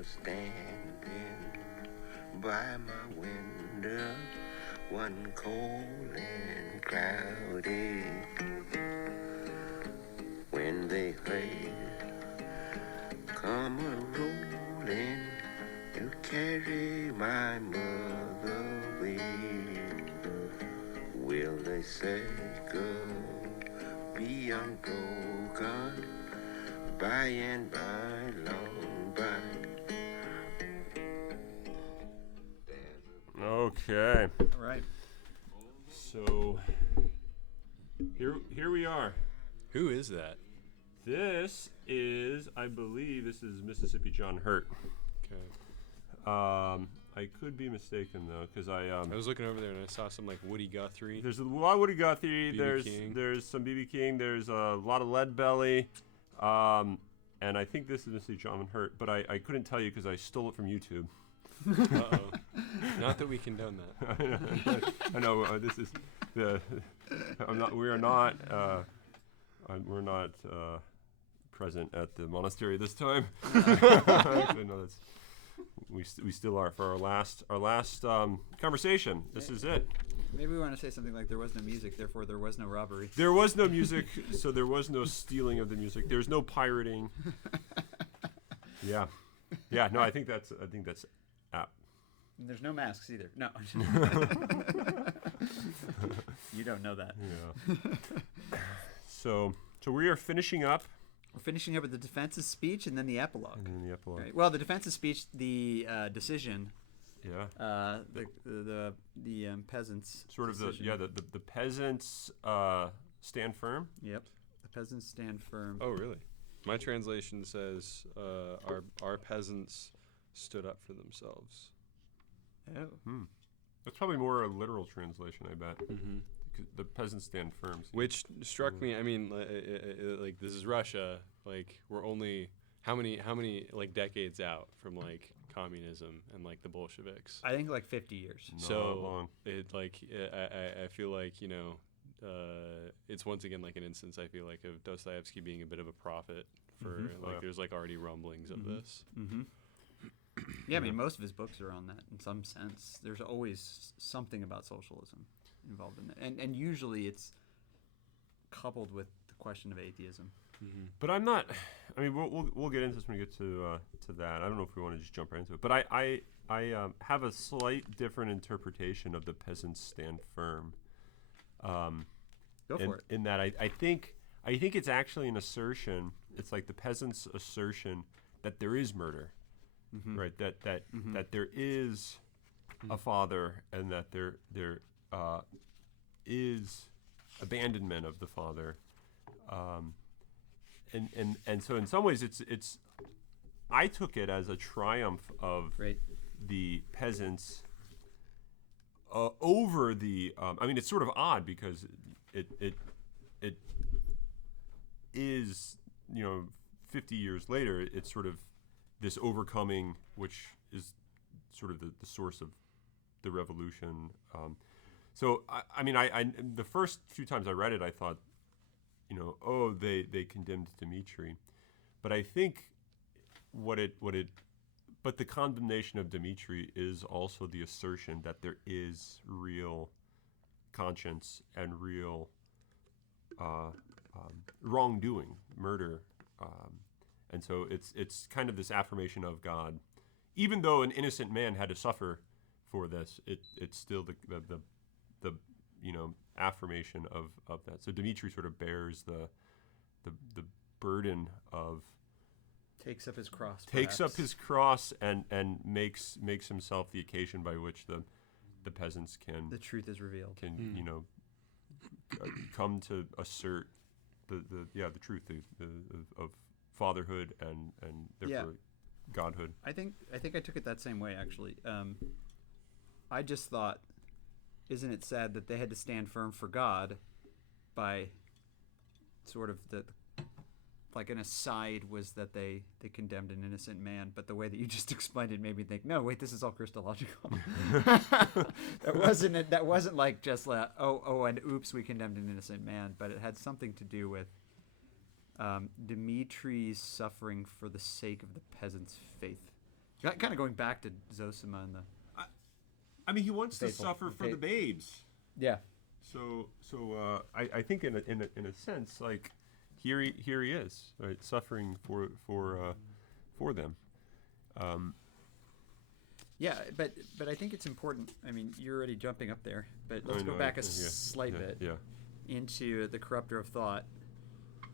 was standing by my window one cold and cloudy when they heard come a-rolling to carry my mother away. Will they say go be unbroken by and by, long by? Okay. All right. So here we are. Who is that? This is, I believe, this is Mississippi John Hurt. Okay. I could be mistaken though, because I was looking over there and I saw some like Woody Guthrie. there's a lot of Woody Guthrie. B.B. King. There's some B.B. King. There's a lot of Lead Belly, and I think this is Mississippi John Hurt, but I couldn't tell you because I stole it from YouTube. Uh-oh. Not that we condone that. I know this is the. We're not present at the monastery this time. Actually, no, that's we still are for our last conversation. This is it. Maybe we want to say something like there was no music, therefore there was no robbery. There was no music, so there was no stealing of the music. There's no pirating. Yeah. No, I think that's apt. And there's no masks either. No. You don't know that. Yeah. So we are finishing up. We're finishing up with the defense's speech and then the epilogue. And then the epilogue. Right. Well, the defense's speech, the decision. Yeah. The peasants. Sort of decision. the peasants stand firm. Yep. The peasants stand firm. Oh, really? My translation says our peasants stood up for themselves. Oh. That's probably more a literal translation, I bet. Mm-hmm. The peasants stand firm. Which struck me. I mean, like this is Russia. Like we're only how many like decades out from like communism and like the Bolsheviks. I think like 50 years. Not So long. it like I feel like it's once again like an instance I feel like of Dostoyevsky being a bit of a prophet for there's like already rumblings of this. Mm-hmm. Yeah, I mean, most of his books are on that in some sense. There's always something about socialism involved in it, and usually it's coupled with the question of atheism. Mm-hmm. But I'm not. I mean, we'll get into this when we get to that. I don't know if we want to just jump right into it. But I have a slight different interpretation of the peasants stand firm. Go for it. In that I think it's actually an assertion. It's like the peasants' assertion that there is murder, right? That there is a father, and that there is abandonment of the father. And so in some ways it's I took it as a triumph of the peasants over the I mean, it's sort of odd because it is, 50 years later, it's sort of this overcoming, which is sort of the source of the revolution. So I mean, I the first few times I read it, I thought, they condemned Dmitri, but I think but the condemnation of Dmitri is also the assertion that there is real conscience and real wrongdoing, murder, and so it's kind of this affirmation of God, even though an innocent man had to suffer for this. It's still the affirmation of that. So Dmitri sort of bears the burden of Takes up his cross and makes himself the occasion by which the peasants can the truth is revealed. Come to assert the truth of fatherhood and therefore godhood. I think I took it that same way, actually. I just thought, isn't it sad that they had to stand firm for God by sort of like an aside was that they condemned an innocent man, but the way that you just explained it made me think, no, wait, this is all Christological. That wasn't like just and oops, we condemned an innocent man, but it had something to do with Dimitri's suffering for the sake of the peasants' faith. Kind of going back to Zosima and the I mean, he wants to Faithful. suffer for the babes. yeah. So I think in a sense, like here he is, right, suffering for them. Yeah, but I think it's important. I mean, you're already jumping up there, but let's go back a slight bit into the corrupter of thought,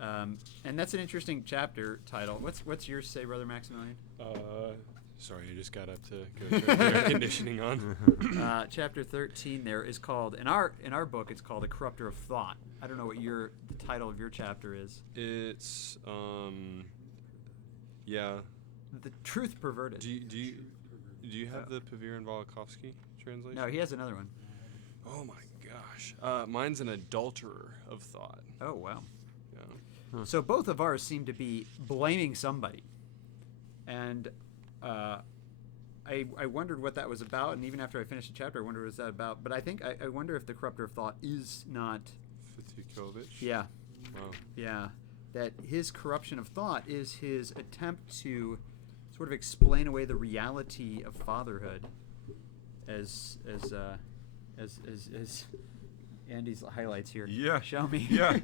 and that's an interesting chapter title. What's yours say, Brother Maximilian? Sorry, I just got up to go turn the air conditioning on. Chapter 13 there is called in our book. It's called a corrupter of thought. I don't know what the title of your chapter is. It's yeah. The truth perverted. Do you have the Pavir and Volikovsky translation? No, he has another one. Oh my gosh. Mine's an adulterer of thought. Oh wow. Yeah. So both of ours seem to be blaming somebody, and I wondered what that was about. And even after I finished the chapter, I wondered what was that about. But I think I wonder if the corrupter of thought is not. Fatikovich? Yeah. Wow. Yeah. That his corruption of thought is his attempt to sort of explain away the reality of fatherhood, as Andy's highlights here. Yeah. Show me. Yeah.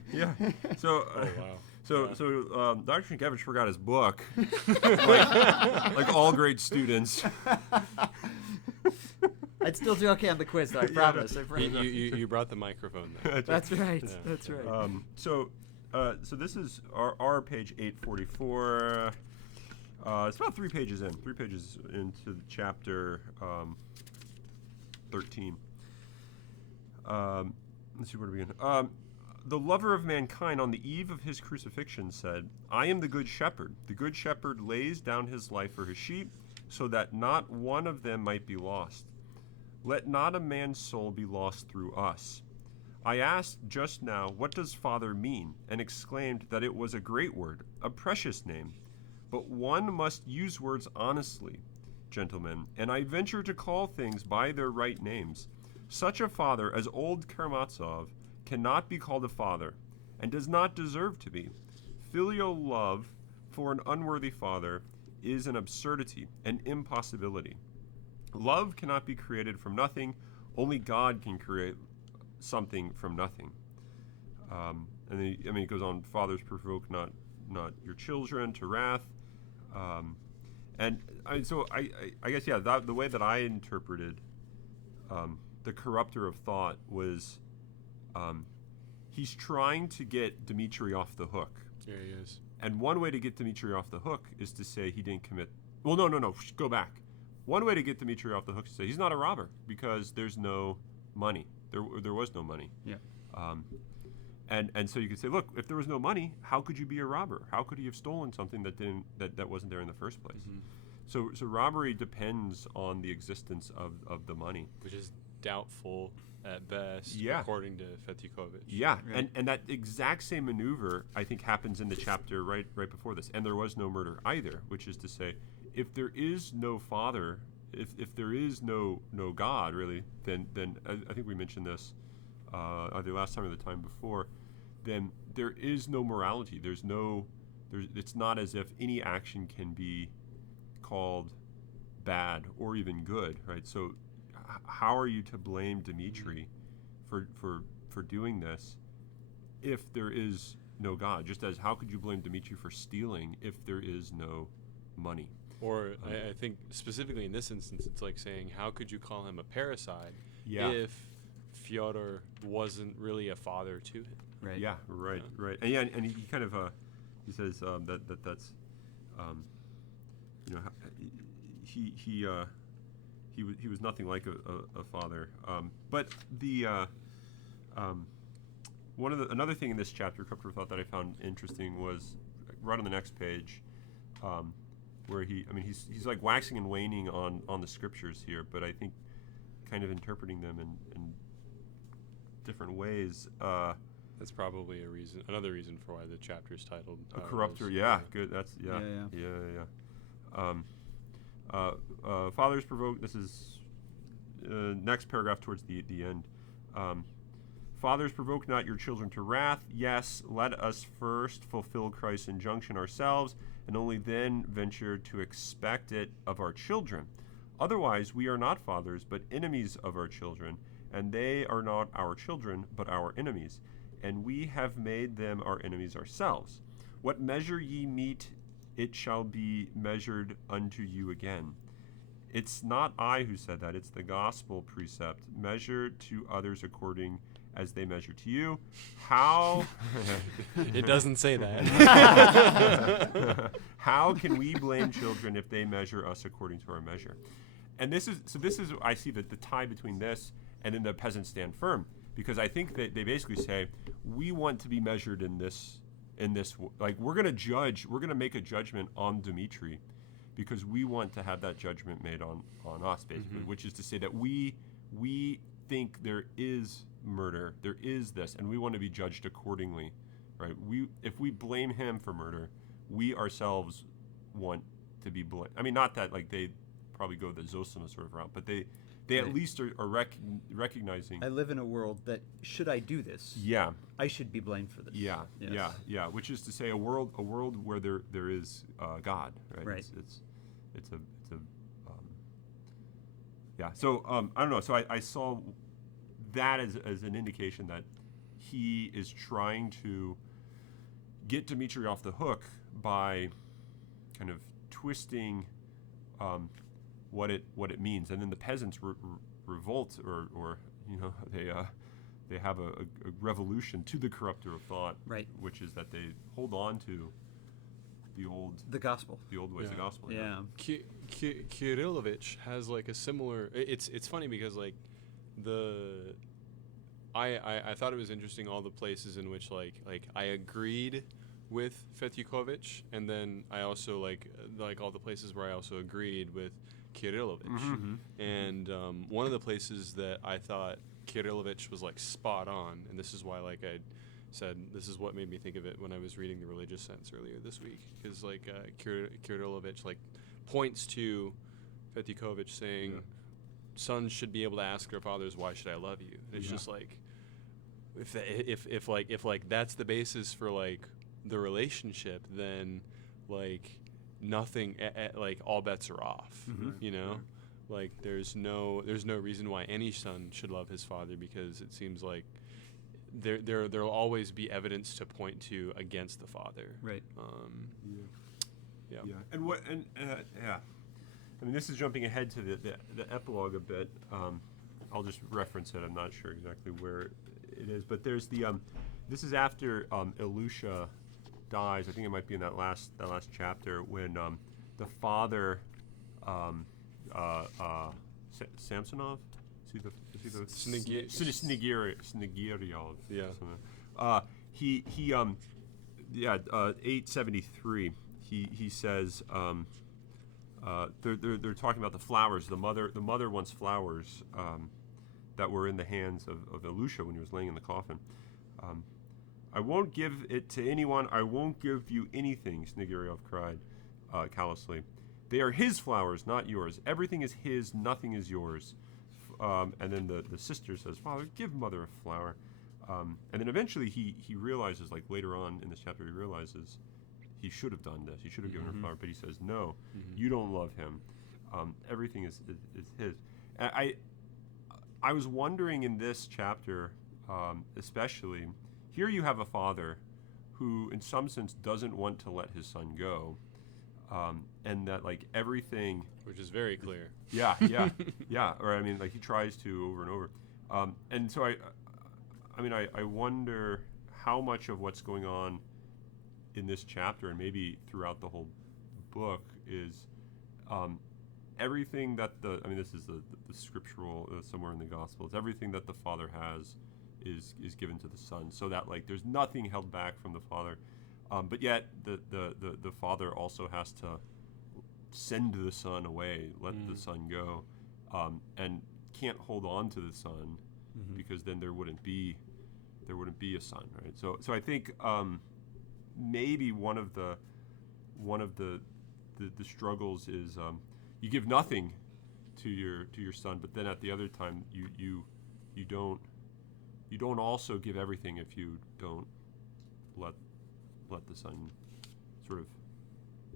So. Oh wow. So Dr. Sienkiewicz forgot his book, like all great students. I'd still do okay on the quiz, though. I promise. You brought the microphone there. That's right. Yeah. That's right. So this is our page 844. It's about 3 pages into the chapter 13. Let's see where to begin. The lover of mankind on the eve of his crucifixion said, I am the good shepherd. The good shepherd lays down his life for his sheep, so that not one of them might be lost. Let not a man's soul be lost through us. I asked just now, what does Father mean? And exclaimed that it was a great word, a precious name. But one must use words honestly, gentlemen, and I venture to call things by their right names. Such a father as old Karamazov cannot be called a father, and does not deserve to be. Filial love for an unworthy father is an absurdity, an impossibility. Love cannot be created from nothing. Only God can create something from nothing. And then it goes on, fathers provoke not your children to wrath. So I guess, the way that I interpreted the corrupter of thought was he's trying to get Dmitri off the hook. Yeah, he is. And one way to get Dmitri off the hook is to say he didn't commit. Well, no, go back. One way to get Dmitri off the hook is to say he's not a robber because there's no money. There was no money. Yeah. And so you could say, look, if there was no money, how could you be a robber? How could he have stolen something that wasn't there in the first place? Mm-hmm. So robbery depends on the existence of the money, which is doubtful at best, according to Fatikovich. Yeah, right. and that exact same maneuver, I think, happens in the chapter right before this. And there was no murder either, which is to say, if there is no father, if there is no God, really, then I think we mentioned this either last time or the time before, then there is no morality. It's not as if any action can be called bad or even good, right? So how are you to blame Dmitri for doing this if there is no God? Just as how could you blame Dmitri for stealing if there is no money? Or I think specifically in this instance, it's like saying, how could you call him a parricide if Fyodor wasn't really a father to him? Right. Yeah. Right. Yeah. Right. And he kind of he says that's he was nothing like a father. But the another thing in this chapter, Corrupter of Thought, that I found interesting was right on the next page, where he's like waxing and waning on the scriptures here, but I think kind of interpreting them in different ways. That's probably another reason for why the chapter is titled a corrupter. Good. That's yeah. Fathers provoke. This is next paragraph towards the end. Fathers, provoke not your children to wrath. Yes, let us first fulfill Christ's injunction ourselves, and only then venture to expect it of our children. Otherwise, we are not fathers, but enemies of our children, and they are not our children, but our enemies. And we have made them our enemies ourselves. What measure ye mete, it shall be measured unto you again. It's not I who said that, it's the gospel precept. Measure to others according as they measure to you. How It doesn't say that. how can we blame children if they measure us according to our measure? And this is I see that the tie between this and then the peasants stand firm, because I think that they basically say we want to be measured in this like we're going to make a judgment on Dmitri because we want to have that judgment made on us, basically, which is to say that we think there is murder, there is this, and we want to be judged accordingly, right? If we blame him for murder, we ourselves want to be blamed. I mean, not that like they probably go the Zosima sort of route, but they at least are recognizing. I live in a world that should I do this, I should be blamed for this. Yeah. Which is to say, a world where there is God, right? Right. It's a So I don't know. So I saw that as an indication that he is trying to get Dmitri off the hook by kind of twisting what it means, and then the peasants revolt, or they have a revolution to the corrupter of thought, right? Which is that they hold on to the gospel, the old ways of the gospel. Yeah. Kirillovich has like a similar. It's funny because like I thought it was interesting all the places in which like I agreed with Fetyukovich, and then I also like all the places where I also agreed with Kirillovich. And one of the places that I thought Kirillovich was like spot on, and this is why like I said this is what made me think of it when I was reading The Religious Sense earlier this week, is like Kirillovich like points to Fetyukovich saying sons should be able to ask their fathers, why should I love you? And it's just like if that's the basis for like the relationship, then like nothing like all bets are off, you know. Like there's no reason why any son should love his father, because it seems like there'll always be evidence to point to against the father, right? And I mean, this is jumping ahead to the epilogue a bit. I'll just reference it. I'm not sure exactly where it is, but there's this is after Ilusha dies. I think it might be in that last chapter when the father, Samsonov, Snegiryov. Yeah. He 873. He says they're talking about the flowers. The mother wants flowers that were in the hands of Ilusha when he was laying in the coffin. I won't give it to anyone. I won't give you anything, Snegiryov cried callously. They are his flowers, not yours. Everything is his, nothing is yours. And then the sister says, Father, give mother a flower. And then eventually he realizes, like later on in this chapter, he realizes he should have done this. He should have given her a flower, but he says, no, you don't love him. Everything is his. I was wondering in this chapter, especially, here you have a father who, in some sense, doesn't want to let his son go, and that, like, everything... Which is very clear. Yeah. Or, I mean, like, he tries to over and over. And so, I wonder how much of what's going on in this chapter, and maybe throughout the whole book, is everything that this is the scriptural, somewhere in the Gospels, everything that the Father has is given to the Son, so that like there's nothing held back from the Father, but yet the Father also has to send the Son away, let the Son go, and can't hold on to the Son because then there wouldn't be a Son, right? So I think maybe one of the struggles is you give nothing to your son, but then at the other time you you don't also give everything if you don't let the son sort of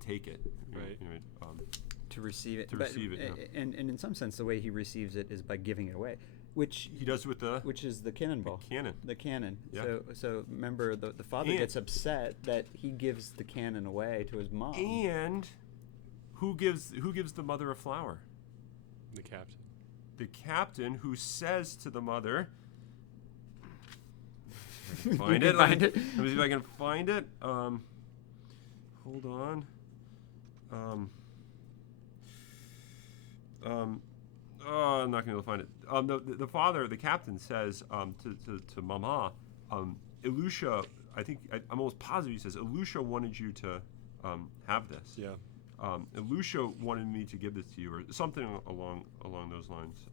take it, Right. To receive it. To receive it, yeah. And in some sense, the way he receives it is by giving it away, which he does with the which is the cannonball. cannon. The cannon. Yeah. So remember, the father And- gets upset that he gives the cannon away to his mom. And who gives the mother a flower? The captain. The captain, who says to the mother, find it. Find it. Let me see if I can find it. Hold on. Oh, I'm not going to be able to find it. The father, the captain, says to Mama, Ilusha, I'm almost positive he says, Ilusha wanted you to have this. Yeah. Ilusha wanted me to give this to you, or something along those lines.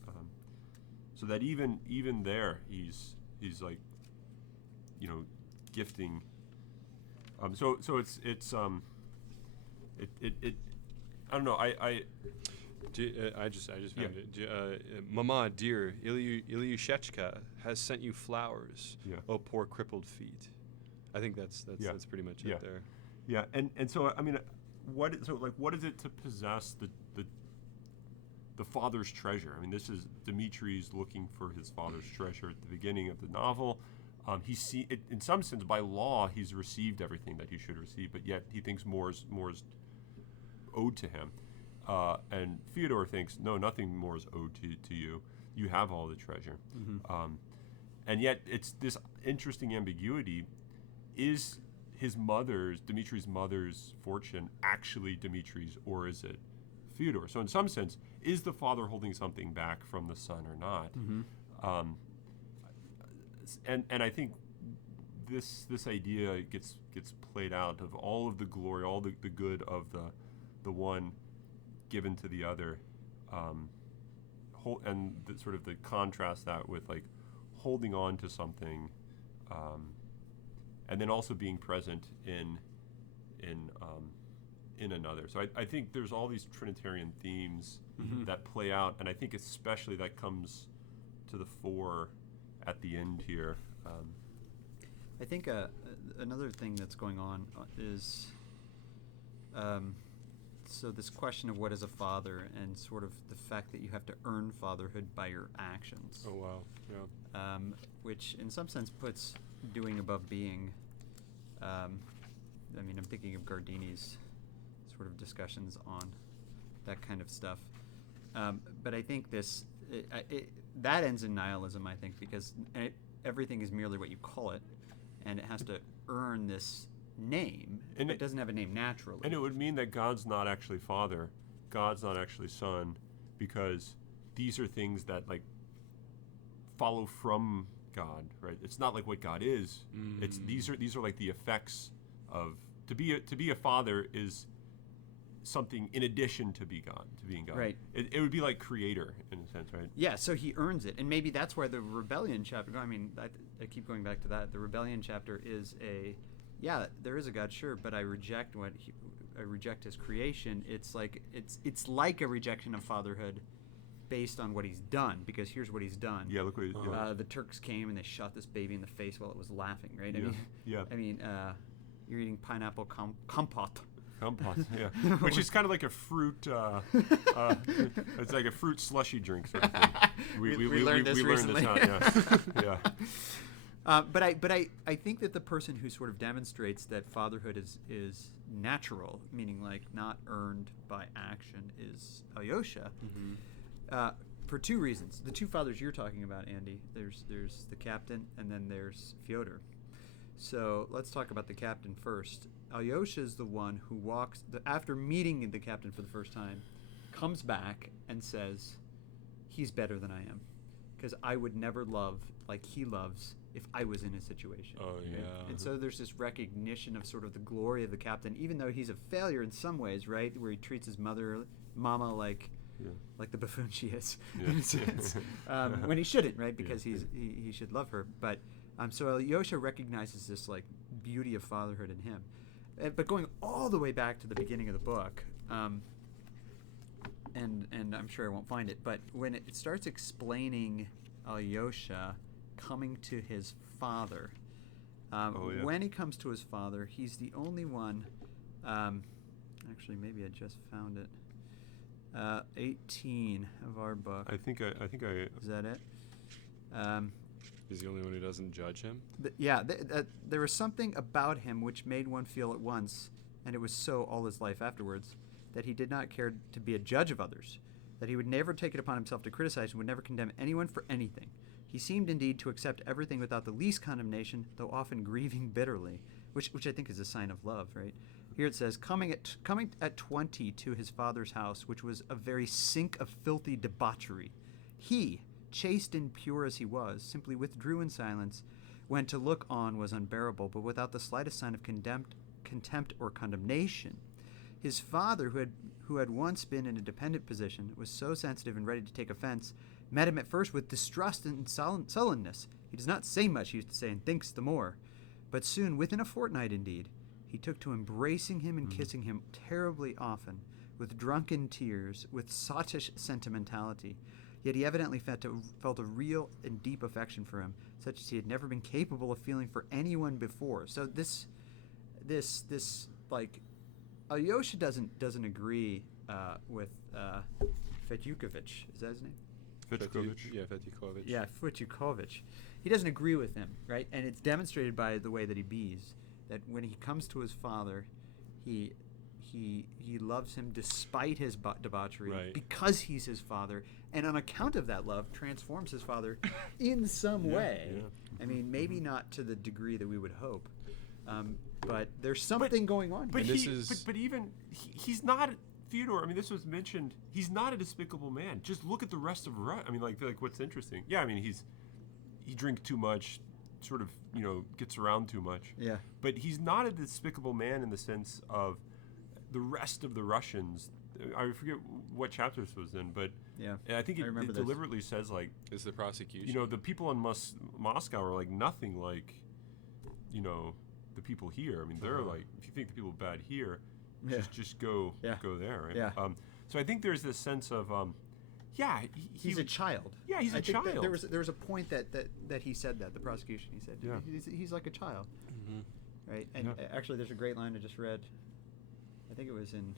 So that even there, he's like, gifting. So it's I don't know. I just found it. Mama, dear, Ilyushechka has sent you flowers. Yeah. Oh, poor crippled feet. I think that's pretty much Yeah. it there. Yeah, and so I mean, what is it to possess the father's treasure? I mean, this is Dimitri's looking for his father's treasure at the beginning of the novel. In some sense, by law, he's received everything that he should receive, but yet he thinks more is owed to him. And Fyodor thinks, no, nothing more is owed to you. You have all the treasure. Mm-hmm. And yet it's this interesting ambiguity. Is Dimitri's mother's fortune actually Dimitri's, or is it Fyodor? So in some sense, is the father holding something back from the son or not? Mm-hmm. And I think this idea gets played out of all of the glory, all the good of the one given to the other, and sort of the contrast that with like holding on to something, and then also being present in another. So I think there's all these Trinitarian themes Mm-hmm. that play out, and I think especially that comes to the fore at the end here. I think another thing that's going on is so this question of what is a father, and sort of the fact that you have to earn fatherhood by your actions. Oh wow. Yeah. Which in some sense puts doing above being. I mean, I'm thinking of Gardini's sort of discussions on that kind of stuff. But I think that ends in nihilism, I think, because everything is merely what you call it, and it has to earn this name, And but it doesn't have a name naturally. And it would mean that God's not actually Father, God's not actually Son, because these are things that like follow from God, right? It's not like what God is. It's these are like the effects of to be a father is something in addition to being God. Right. It would be like creator in a sense, right? Yeah, so he earns it, and maybe that's why the rebellion chapter. I mean, I keep going back to that. The rebellion chapter is there is a God, sure, but I reject his creation. It's like a rejection of fatherhood, based on what he's done. Because here's what he's done. Yeah, look what The Turks came and they shot this baby in the face while it was laughing. Right? Yeah. I mean, you're eating pineapple compote. Compost, yeah, which is kind of like a fruit. It's like a fruit slushy drink sort of thing. We learned this recently. Yeah. But I think that the person who sort of demonstrates that fatherhood is natural, meaning like not earned by action, is Alyosha. For two reasons. The two fathers you're talking about, Andy. There's the captain, and then there's Fyodor. So let's talk about the captain first. Alyosha is the one who after meeting the captain for the first time, comes back and says, he's better than I am, because I would never love like he loves if I was in his situation. Oh yeah. And so there's this recognition of sort of the glory of the captain, even though he's a failure in some ways, right? Where he treats his mama like the buffoon she is, in a sense, when he shouldn't, right? Because he should love her. But so Alyosha recognizes this like beauty of fatherhood in him. But going all the way back to the beginning of the book, and I'm sure I won't find it, but when it starts explaining Alyosha coming to his father. Oh, yeah. When he comes to his father, he's the only one. Actually, maybe I just found it. 18 of our book. I think I Is that it? He's the only one who doesn't judge him. There was something about him which made one feel at once, and it was so all his life afterwards, that he did not care to be a judge of others, that he would never take it upon himself to criticize and would never condemn anyone for anything. He seemed indeed to accept everything without the least condemnation, though often grieving bitterly, which I think is a sign of love, right? Here it says, coming at 20 to his father's house, which was a very sink of filthy debauchery, he, chaste and pure as he was, simply withdrew in silence, when to look on was unbearable, but without the slightest sign of contempt or condemnation. His father, who had once been in a dependent position, was so sensitive and ready to take offense, met him at first with distrust and sullenness. He does not say much, he used to say, and thinks the more. But soon, within a fortnight indeed, he took to embracing him and kissing him terribly often, with drunken tears, with sottish sentimentality. Yet he evidently felt a real and deep affection for him, such as he had never been capable of feeling for anyone before. So this like, Alyosha doesn't agree with Fetyukovich. Is that his name? Fetyukovich. Yeah, Fetyukovich. He doesn't agree with him, right? And it's demonstrated by the way that he bees. That when he comes to his father, he loves him despite his debauchery, right, because he's his father, and on account of that love, transforms his father in some way. Yeah. I mean, maybe not to the degree that we would hope, but there's something going on. But here. he's not Fyodor. I mean, this was mentioned. He's not a despicable man. Just look at the rest of Russia. I mean, like what's interesting. Yeah, I mean, he drinks too much. Sort of, gets around too much. Yeah. But he's not a despicable man in the sense of the rest of the Russians. I forget what chapter this was in, but yeah, I think it deliberately says, like, it's the prosecution. The people in Moscow are like nothing like, the people here. I mean, they're like, if you think the people bad here, just go there, right? Yeah. So I think there's this sense of, he's a child. Yeah, he's a child. There was a point that he said that the prosecution. He said, he's like a child, right? And actually, there's a great line I just read. I think it was in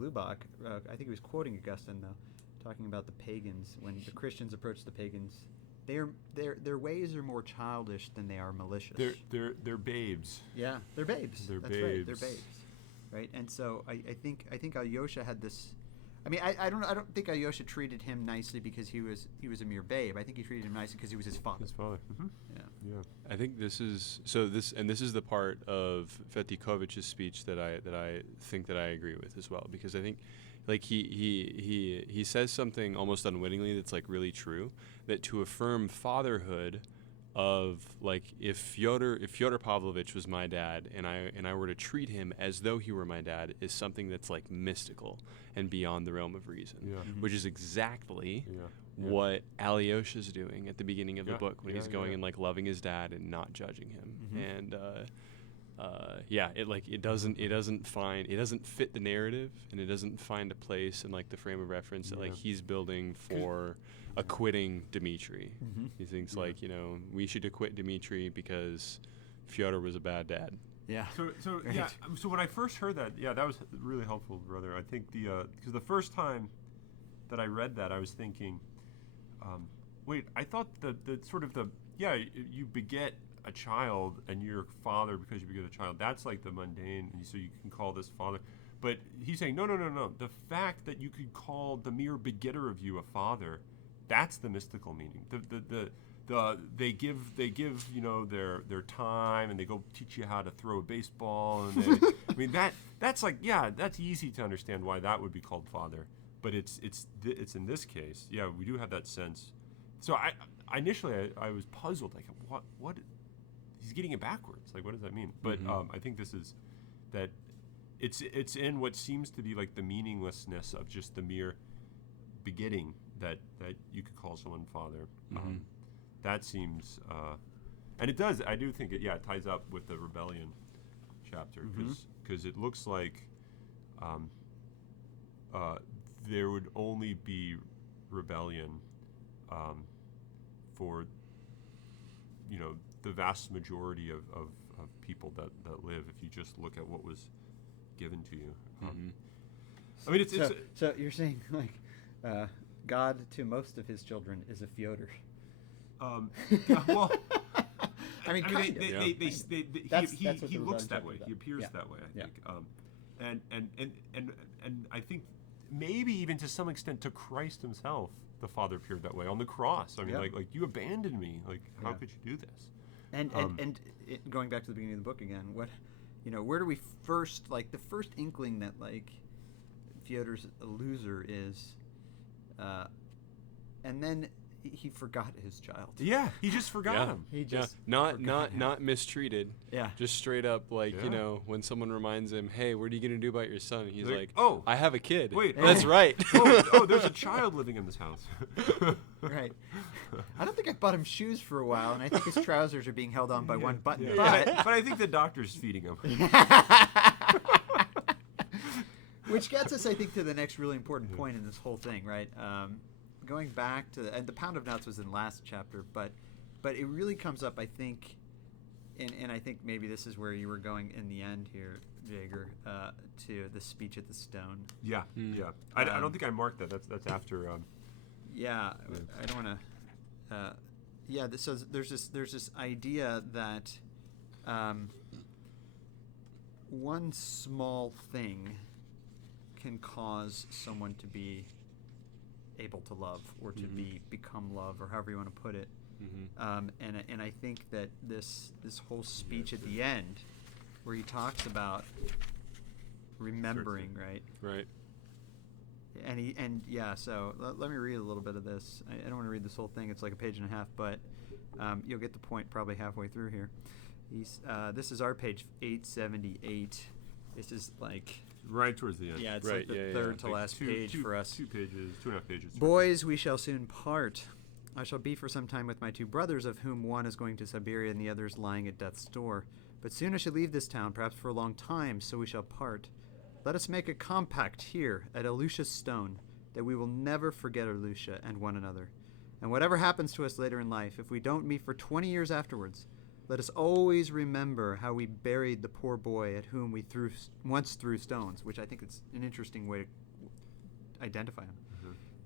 Lubach. I think he was quoting Augustine though, talking about the pagans when the Christians approach the pagans. Their ways are more childish than they are malicious. They're babes. Yeah, they're babes. They're That's babes. Right. They're babes, right? And so I think Alyosha had this. I mean, I don't think Alyosha treated him nicely because he was a mere babe. I think he treated him nicely because he was his father. His father. Mm-hmm. Yeah. I think this is the part of Fetyukovich's speech that I think that I agree with as well, because I think, like, he says something almost unwittingly that's like really true, that to affirm fatherhood of, like, if Fyodor Pavlovich was my dad and I were to treat him as though he were my dad, is something that's like mystical and beyond the realm of reason, which is exactly what Alyosha's doing at the beginning of the book when he's going and like loving his dad and not judging him, and it doesn't fit the narrative, and it doesn't find a place in like the frame of reference that like he's building for acquitting Dmitri. He thinks like, we should acquit Dmitri because Fyodor was a bad dad. Yeah. So yeah. So when I first heard that, that was really helpful, brother. I think because the first time that I read that, I was thinking, wait, I thought you beget a child and you're father because you beget a child. That's like the mundane, and so you can call this father. But he's saying no. The fact that you could call the mere begetter of you a father, that's the mystical meaning. They give their time, and they go teach you how to throw a baseball, and I mean that's like, that's easy to understand why that would be called father. But it's in this case, we do have that sense. So I initially was puzzled, like what he's getting it backwards, like what does that mean? But I think this is that it's in what seems to be like the meaninglessness of just the mere begetting that you could call someone father. That seems, and it does. I do think it ties up with the rebellion chapter, because it looks like there would only be rebellion for the vast majority of people that live, if you just look at what was given to you. I mean, So you're saying like God to most of his children is a Fyodor. Well, I mean, kind of. he looks that way. He appears that way. I think, and I think maybe even to some extent to Christ himself, the Father appeared that way on the cross. I mean, like you abandoned me. Like, how could you do this? And going back to the beginning of the book again, where do we first, like, the first inkling that like Fyodor's a loser is, and then he forgot his child. Yeah, he just forgot him. He just not mistreated. Yeah. Just straight up, like, when someone reminds him, "Hey, what are you gonna do about your son?" He's like, "Oh, I have a kid." Wait, that's right. There's a child living in this house. Right. I don't think I bought him shoes for a while, and I think his trousers are being held on by one button. Yeah. But I think the doctor's feeding him. Which gets us, I think, to the next really important point in this whole thing, right? Going back to and the pound of nuts was in the last chapter, but it really comes up, I think, and I think maybe this is where you were going in the end here, Jaeger, to the speech at the stone. Yeah. I don't think I marked that. That's after. I don't want to. So there's this idea that one small thing can cause someone to be able to love, or to become love, or however you want to put it. And I think that this whole speech at the end, where he talks about remembering, right? So let me read a little bit of this. I don't want to read this whole thing. It's like a page and a half, but you'll get the point probably halfway through here. This is our page 878. This is like right towards the end. Yeah, it's like the third to last page for us. 2 pages, 2.5 pages. Boys, we shall soon part. I shall be for some time with my 2 brothers, of whom one is going to Siberia and the other is lying at death's door. But soon I shall leave this town, perhaps for a long time, so we shall part. Let us make a compact here at Alusha's stone, that we will never forget Alusha and one another. And whatever happens to us later in life, if we don't meet for 20 years afterwards, let us always remember how we buried the poor boy at whom we once threw stones, which I think is an interesting way to identify him.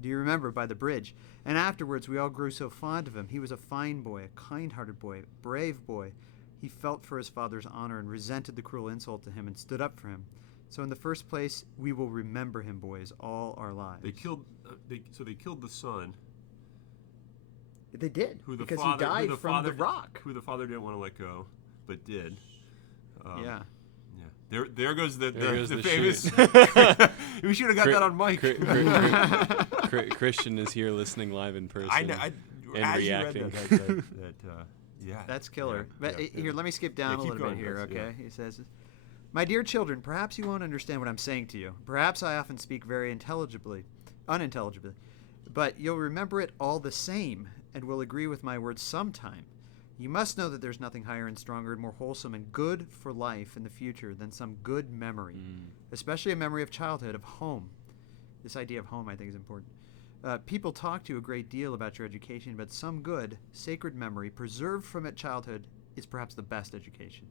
Do you remember, by the bridge? And afterwards we all grew so fond of him. He was a fine boy, a kind-hearted boy, a brave boy. He felt for his father's honor and resented the cruel insult to him and stood up for him. So in the first place, we will remember him, boys, all our lives. They killed the son. They did, because he died from the rock. Who the father didn't want to let go, but did. Yeah. There goes the famous. We should have got that on mic. Christian is here listening live in person. I know. And reacting. That's killer. Here, let me skip down a little bit here, okay? Yeah. He says, "My dear children, perhaps you won't understand what I'm saying to you. Perhaps I often speak very unintelligibly, but you'll remember it all the same, and will agree with my words sometime. You must know that there's nothing higher and stronger and more wholesome and good for life in the future than some good memory, especially a memory of childhood, of home." This idea of home, I think, is important. People talk to you a great deal about your education, but some good, sacred memory preserved from it childhood is perhaps the best education.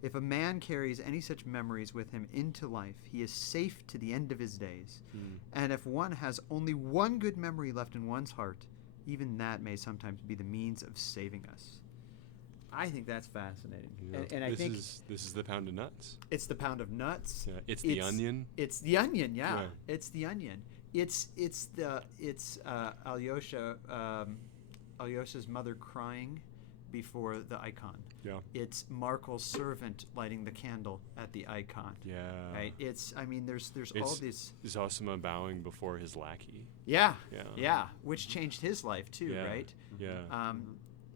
If a man carries any such memories with him into life, he is safe to the end of his days. And if one has only one good memory left in one's heart, even that may sometimes be the means of saving us. I think that's fascinating. Yeah. And I think this is the pound of nuts. It's the pound of nuts. Yeah. It's the onion. It's the onion. Yeah. It's the onion. It's Alyosha, Alyosha's mother crying before the icon. Yeah. It's Markel's servant lighting the candle at the icon. Yeah. Right. There's all these. Zosima bowing before his lackey. Yeah. Which changed his life too, right? Yeah.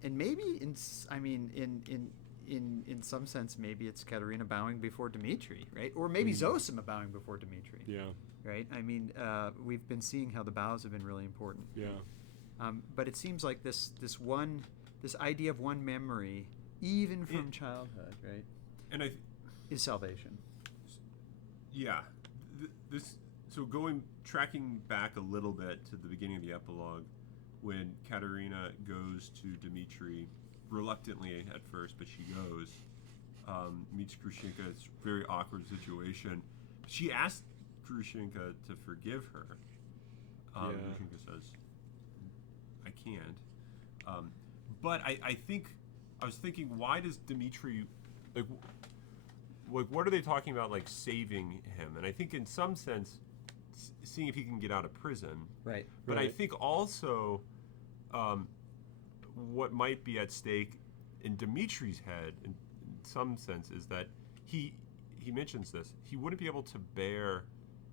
And maybe in some sense, maybe it's Katerina bowing before Dmitri, right? Or maybe Zosima bowing before Dmitri. Yeah. Right. I mean, we've been seeing how the bows have been really important. Yeah. But it seems like this idea of one memory, even from childhood, right? And is salvation. Yeah. Tracking back a little bit to the beginning of the epilogue, when Katerina goes to Dmitri reluctantly at first, but she goes. Meets Grushenka. It's a very awkward situation. She asked Grushenka to forgive her. Grushenka says, I can't. But I think, I was thinking, why does Dmitri, like what are they talking about, like saving him? And I think in some sense, seeing if he can get out of prison. Right. But Right. I think also what might be at stake in Dmitri's head, in some sense, is that he mentions this. He wouldn't be able to bear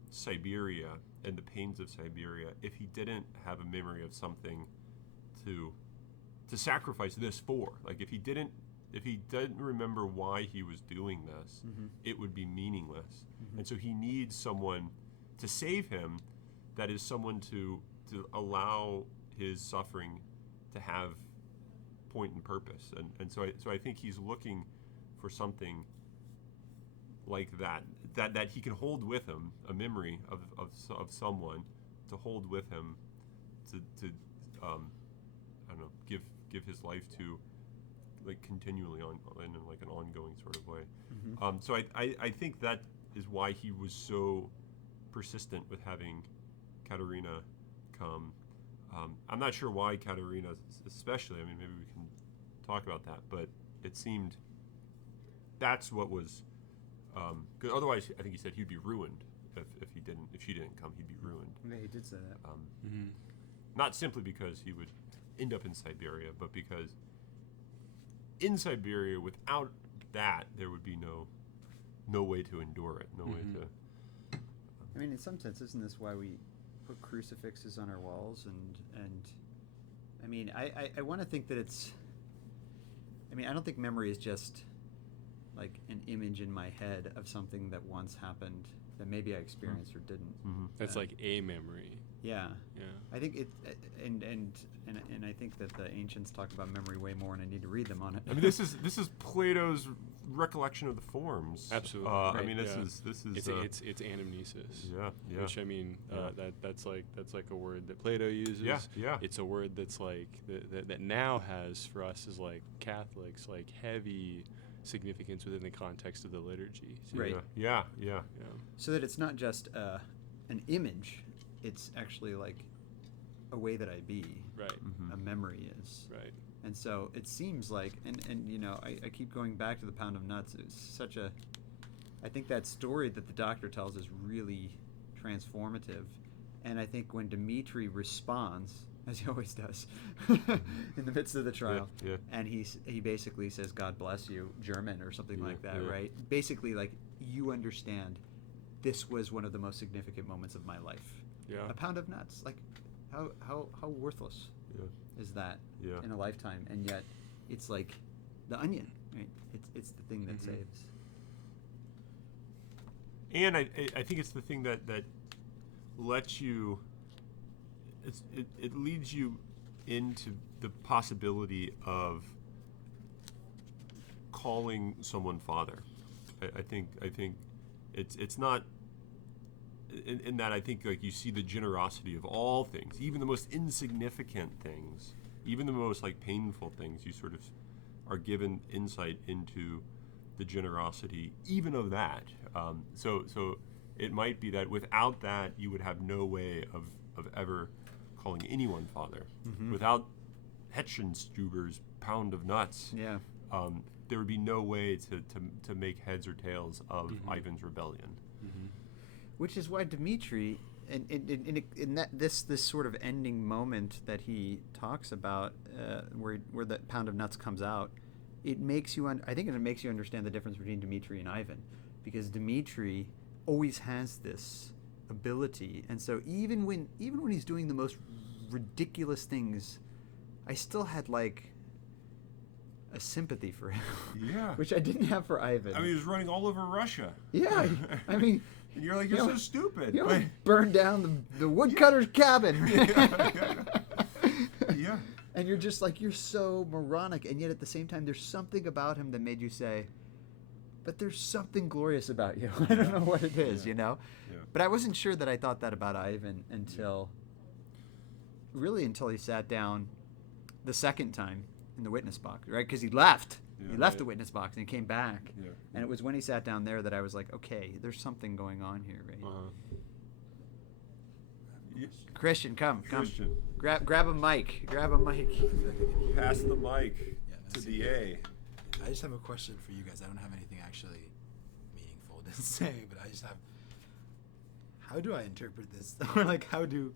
Siberia and the pains of Siberia if he didn't have a memory of something to sacrifice this for. Like if he didn't remember why he was doing this, it would be meaningless. And so he needs someone to save him, that is someone to allow his suffering to have point and purpose. And so I think he's looking for something like that he can hold with him, a memory of someone to hold with him to I don't know, give his life to, like continually on in like an ongoing sort of way. So I think that is why he was so persistent with having Katerina come. I'm not sure why Katerina especially. I mean, maybe we can talk about that, but it seemed that's what was, because otherwise I think he said he'd be ruined if she didn't come, he'd be ruined. Yeah, he did say that. Not simply because he would end up in Siberia, but because in Siberia, without that, there would be no way to endure it, no way to. I mean, in some sense, isn't this why we put crucifixes on our walls? And I mean, I want to think that it's. I mean, I don't think memory is just like an image in my head of something that once happened that maybe I experienced or didn't. That's like a memory. Yeah. Yeah. I think it, and I think that the ancients talk about memory way more, and I need to read them on it. I mean, this is Plato's recollection of the forms. Absolutely. I Right, mean, this yeah. is It's anamnesis. yeah. Which I mean, Yeah. that's like a word that Plato uses. Yeah. It's a word that's like that now has for us as like Catholics like heavy significance within the context of the liturgy. too. Right. Yeah. So that it's not just an image; it's actually like a way that I be. Right. A memory is. Right. And so it seems like, and you know, I keep going back to the pound of nuts. It's such a, I think that story that the doctor tells is really transformative. And I think when Dmitri responds, as he always does, in the midst of the trial, Yeah. and he basically says, "God bless you," German or something like that, Yeah. right? Basically, like, you understand, this was one of the most significant moments of my life. Yeah. A pound of nuts, like, how worthless Yeah. is that Yeah. in a lifetime? And yet it's like the onion, right? It's the thing that saves. And I think it's the thing that lets you. It leads you into the possibility of calling someone father. I think it's not. In that, I think like you see the generosity of all things, even the most insignificant things, even the most like painful things. You sort of are given insight into the generosity, even of that. So it might be that without that, you would have no way of ever calling anyone father. Without Hetchenstuber's pound of nuts, Yeah. there would be no way to make heads or tails of Ivan's rebellion. Which is why Dmitri, in that this sort of ending moment that he talks about, where the pound of nuts comes out, it makes you. I think it makes you understand the difference between Dmitri and Ivan, because Dmitri always has this ability, and so even when he's doing the most ridiculous things, I still had like a sympathy for him. Yeah. Which I didn't have for Ivan. I mean, he was running all over Russia. Yeah, I mean. And you're like, you're so stupid. You know, burn down the woodcutter's cabin. Yeah. And you're just like, you're so moronic, and yet at the same time, there's something about him that made you say, but there's something glorious about you. I don't know what it is, you know? Yeah. But I wasn't sure that I thought that about Ivan until he sat down the second time in the witness box, right? Because he left. Yeah, He left right. the witness box and he came back. Yeah. And it was when he sat down there that I was like, okay, there's something going on here, right? Christian, come. Christian, Grab a mic. pass the mic to the A. I just have a question for you guys. I don't have anything actually meaningful to say, but I just have. How do I interpret this? Or like, how do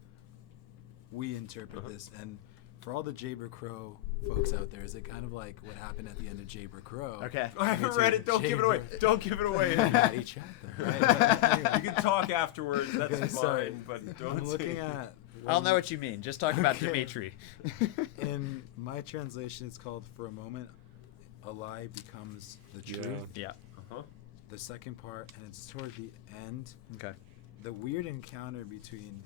we interpret this? And for all the Jaeger Crow folks out there, is it kind of like what happened at the end of Jaeger Crow? Okay. I haven't read it. Don't give it away. Don't give it away. Each other, right? You can talk afterwards. That's Okay, sorry. fine. But don't. I'm looking at. I'll know what you mean. Just talk about Okay. Dimitri. In my translation, it's called "For a Moment, a Lie Becomes the Truth." Yeah. Uh-huh. The second part, and it's toward the end. Okay. The weird encounter between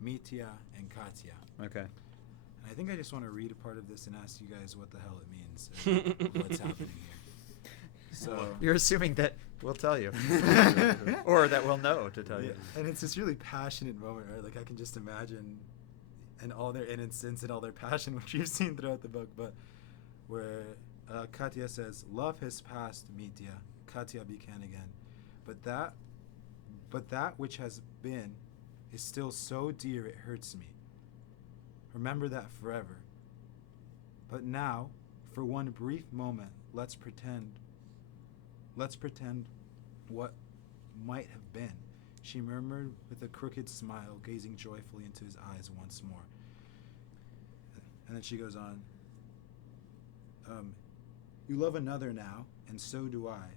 Mitya and Katya. Okay. And I think I just want to read a part of this and ask you guys what the hell it means, and what's happening here. So, You're assuming that we'll tell you, or that we'll know to tell you. and it's this really passionate moment, right? Like I can just imagine, and all their innocence and all their passion, which you've seen throughout the book, but where Katya says, "Love has passed, Mitya. Katya began again, but that which has been is still so dear it hurts me. Remember that forever. But now, for one brief moment, let's pretend what might have been," she murmured with a crooked smile, gazing joyfully into his eyes once more. And then she goes on, "You love another now, and so do I,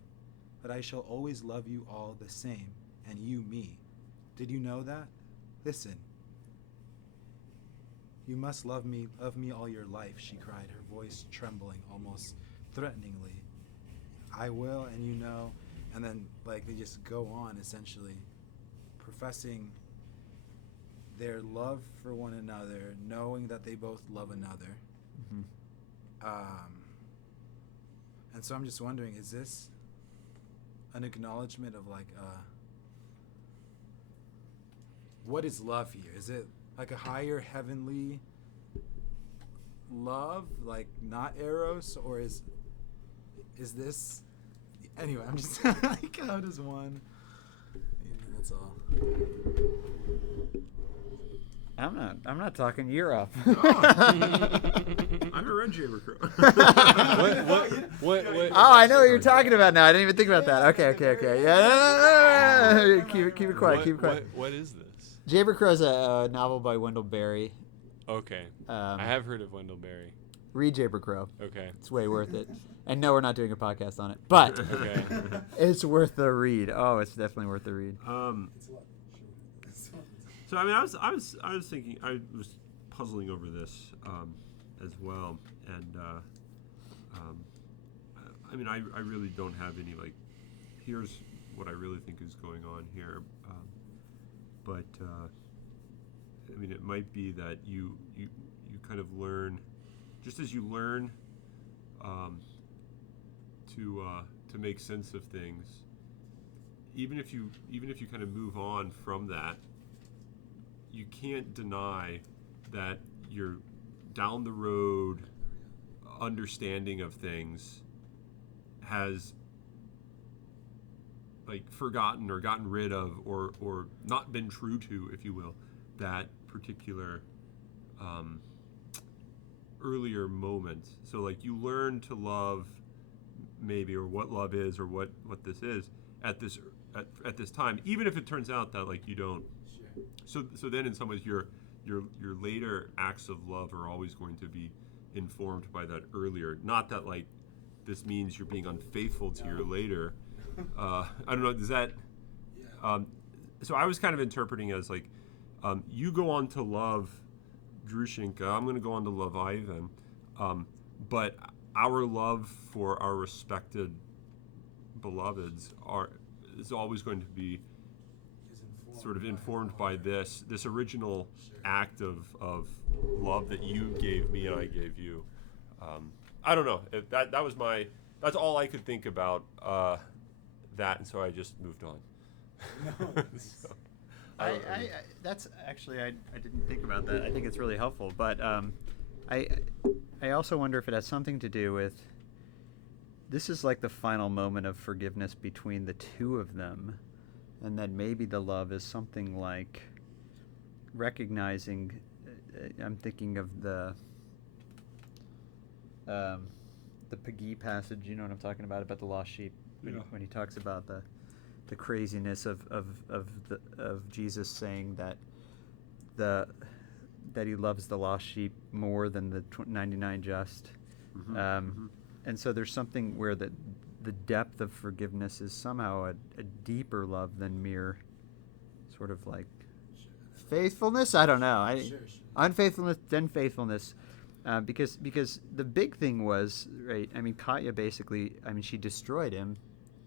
but I shall always love you all the same, and you me. Did you know that? Listen. You must love me all your life," she cried, her voice trembling almost threateningly. "I will, and you know," and then like they just go on essentially professing their love for one another, knowing that they both love another. And so I'm just wondering, is this an acknowledgement of like what is love here? Is it like a higher heavenly love, like not eros, or is this anyway? I'm just like, how does one? That's all. I'm not talking. You're up. I haven't read Jaeger Crow. What? Oh, I know what you're talking about now. I didn't even think about that. Okay. Yeah. No. Keep it quiet. Keep it quiet. What is this? Jaeger Crow is a novel by Wendell Berry. Okay. I have heard of Wendell Berry. Read Jaeger Crow. Okay. It's way worth it. And no, we're not doing a podcast on it, but Okay. it's worth the read. Oh, it's definitely worth the read. So I mean, I was thinking, I was puzzling over this as well, and I mean, I really don't have any like, here's what I really think is going on here, but I mean, it might be that you kind of learn, just as you learn to make sense of things, even if you kind of move on from that, you can't deny that your down the road understanding of things has like forgotten or gotten rid of or not been true to, if you will, that particular earlier moment. So like you learn to love maybe, or what love is, or what this is at this time, even if it turns out that like you don't. So then in some ways your later acts of love are always going to be informed by that earlier. Not that like this means you're being unfaithful to your later. I don't know. Does that? So I was kind of interpreting as like you go on to love Drushenka. I'm going to go on to love Ivan, but our love for our respected beloveds is always going to be sort of informed by this original act of love that you gave me and I gave you. I don't know. That's all I could think about that, and so I just moved on. So, I that's actually I didn't think about that. I think it's really helpful, but I I also wonder if it has something to do with. This is like the final moment of forgiveness between the two of them, and that maybe the love is something like recognizing. I'm thinking of the Peggy passage. You know what I'm talking about the lost sheep, when he talks about the craziness of Jesus saying that he loves the lost sheep more than the 99 just. And so there's something where the depth of forgiveness is somehow a deeper love than mere sort of like faithfulness. I don't know. Unfaithfulness, then faithfulness. Because the big thing was, right, I mean, Katya basically, I mean, she destroyed him.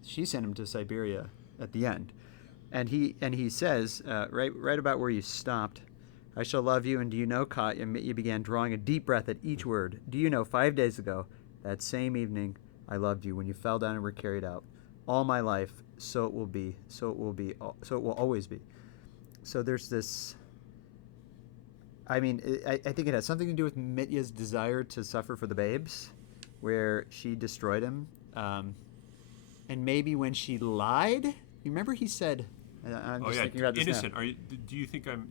She sent him to Siberia at the end. And he says, right about where you stopped, I shall love you, and do you know, Katya, you began drawing a deep breath at each word. Do you know, 5 days ago, that same evening, I loved you when you fell down and were carried out. All my life, so it will be, so it will always be. So there's this, I mean, I think it has something to do with Mitya's desire to suffer for the babes, where she destroyed him. And maybe when she lied, you remember he said, I'm just thinking about this innocent. now. Do you think I'm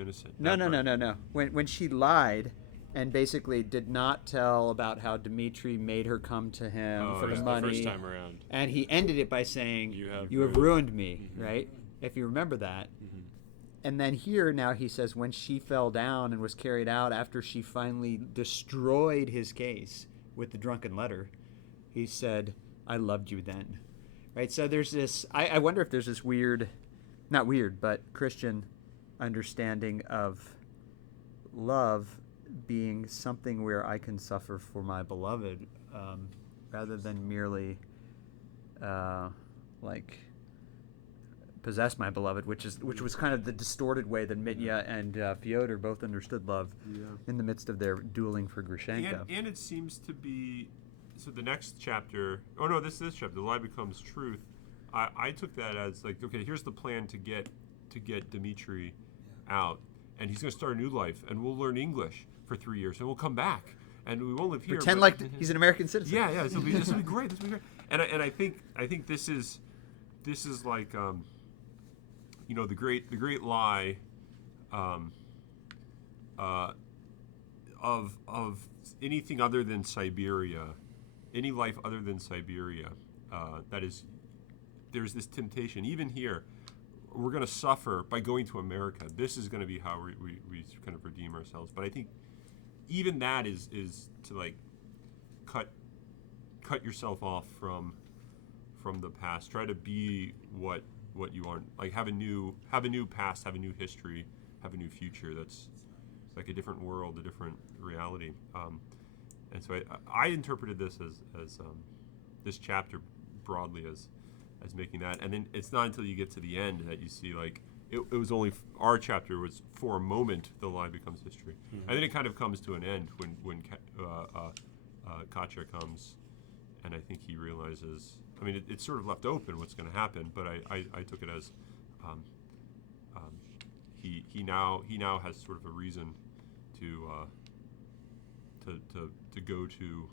innocent? No. When she lied and basically did not tell about how Dmitri made her come to him for the money. The first time around. And he ended it by saying, you have ruined me, right? If you remember that. And then here now he says when she fell down and was carried out after she finally destroyed his case with the drunken letter, he said, I loved you then. Right? So there's this, I wonder if there's this weird, not weird, but Christian understanding of love being something where I can suffer for my beloved, rather than merely like possess my beloved, which was kind of the distorted way that Mitya and Fyodor both understood love in the midst of their dueling for Grushenka. And it seems to be, so the next chapter, this chapter, the lie becomes truth. I took that as like, okay, here's the plan to get Dmitri out, and he's going to start a new life, and we'll learn English for 3 years, and we'll come back, and we won't live here. Pretend like he's an American citizen. Yeah, this will be great. This will be great. And I think this is like the great lie of anything other than Siberia, any life other than Siberia. That is, there's this temptation even here. We're going to suffer by going to America. This is going to be how we kind of redeem ourselves. But I think even that is to like cut yourself off from the past. Try to be what you are. Like have a new past, have a new history, have a new future. That's like a different world, a different reality. And so I interpreted this as this chapter broadly as making that. And then it's not until you get to the end that you see like it was only our chapter was for a moment the lie becomes history, and then it kind of comes to an end when Katya comes, and I think he realizes. I mean, it's sort of left open what's going to happen, but I took it as he now has sort of a reason to go to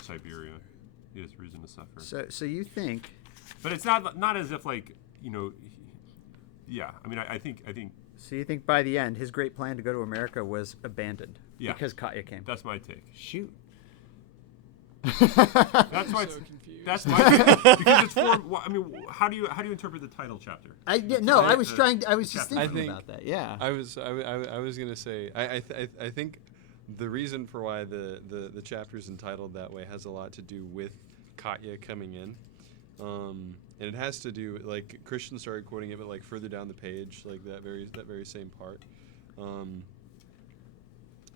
Siberia. He has reason to suffer. So you think? But it's not as if like yeah. I mean, I think. So you think by the end his great plan to go to America was abandoned because Katya came? That's my take. Shoot. That's why. So confused. That's my take. Because it's for. I mean, how do you interpret the title chapter? I was just thinking about that. Yeah. I was gonna say I think the reason for why the chapter is entitled that way has a lot to do with Katya coming in, and it has to do like Christian started quoting it, but like further down the page, like that very same part.